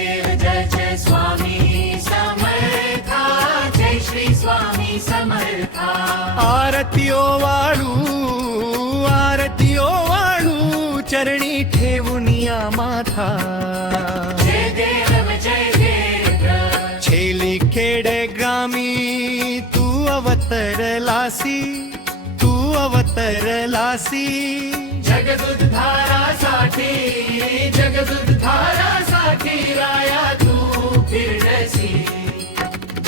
देव जय जय स्वामी समर्था जय श्री स्वामी समर्था आरतीओ वाळू चरणी ठेवून या माथा जय देव जय देव छेली खेडे ग्रामी तू अवतरलासी जगदुद्धारासाठी राया तू फिरडसी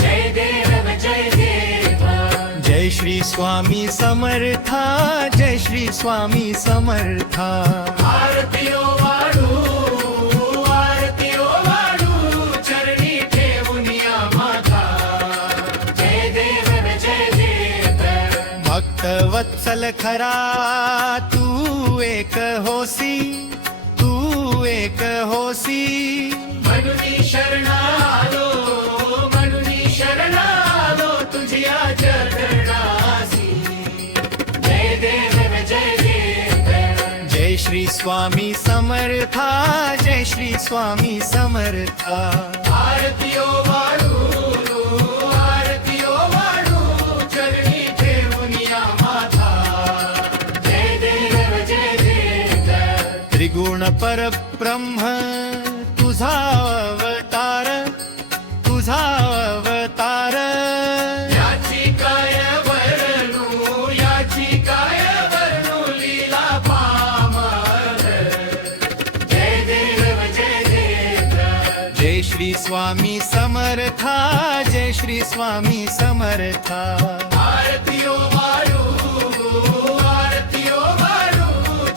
जय देव जय देव जय श्री स्वामी समर्था जय श्री स्वामी समर्था आरतीओ वाळू चरणी ठेवून या माथा जय देव जय देव भक्त वत्सल खरा तू एक होसी मनुनी शरणालो तुझ्या चरणासी जय देव जय देव जय श्री स्वामी समर्था जय श्री स्वामी समर्था आरतीओ वाळू चरणी ठेवून या माथा जय देव जय देव त्रिगुण परब्रह्म तुझा अवतार याची काय वर्णू लीला पामर जय देव जय देव जय श्री स्वामी समर्था जय श्री स्वामी समर्था आरतीओ वाळू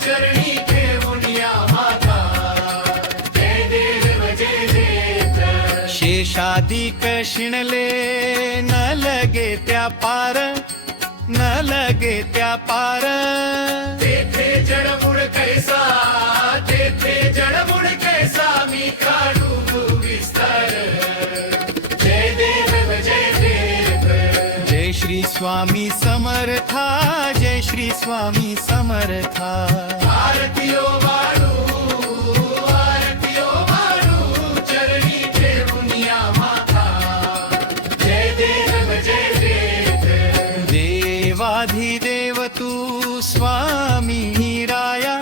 चरणी ठेवून या माथा जय देव जय देव शेषाधिक शिणले न लगे त्या पार तेथे जडमुड कैसा मी काढू विस्तार जय देव जय देव जय श्री स्वामी समर्था जय श्री स्वामी समर्था आरतीओ वाळू चरणी ठेवून या माथा जय देव जय देव देवाधिदेव तू स्वामी राया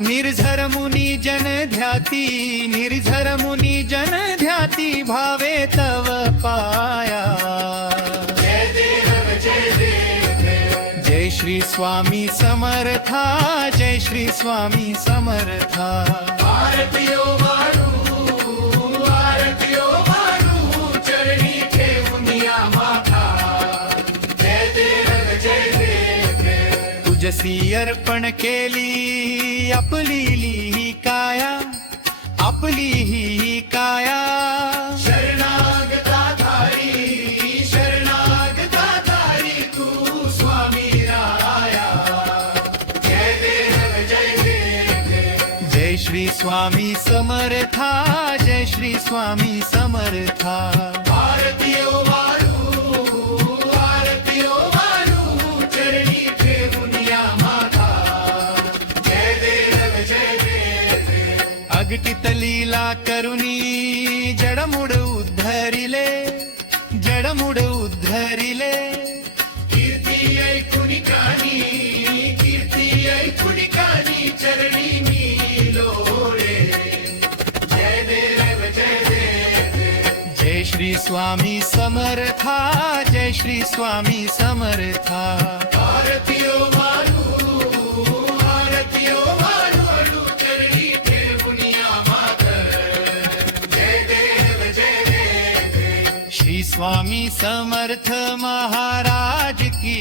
निर्झर मुनी जन ध्याती भावे तव पाया जय देव जय देव जय श्री स्वामी समर्था जय श्री स्वामी समर्था आरतीओ वाळू चरणी ठेवून या माथा जय देव जय देव तुझसी अर्पण केली आपली ही काया शरणागताधारी तू स्वामी राया जय देव जय देव जय श्री स्वामी समर्था जय श्री स्वामी समर्था आरतीओ वाळू चरणी ठेवून या माथा जय देव जय देव अगटित लीला करुणी जडमुड उद्धरिले कीर्ती ऐकुनी कानी चरणी मी लोळे जय देव जय देव जय श्री स्वामी समर्था जय श्री स्वामी समर्था आरतीओ वाळू चरणी ठेवून या माथा जय देव जय देव श्री स्वामी समर्थ महाराज की